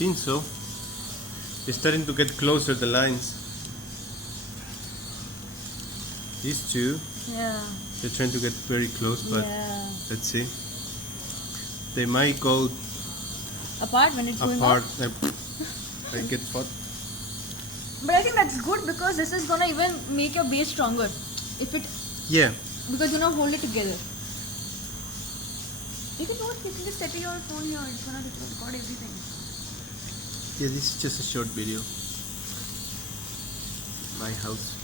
think so. It's starting to get closer, the lines. These two, Yeah. they're trying to get very close, but Yeah. let's see. They might go Apart when it's going apart. up. I get hot. But I think that's good because this is gonna even make your base stronger. If it Yeah. because you're gonna hold it together. You can just set your phone here, it's gonna record everything. Yeah, this is just a short video. My house.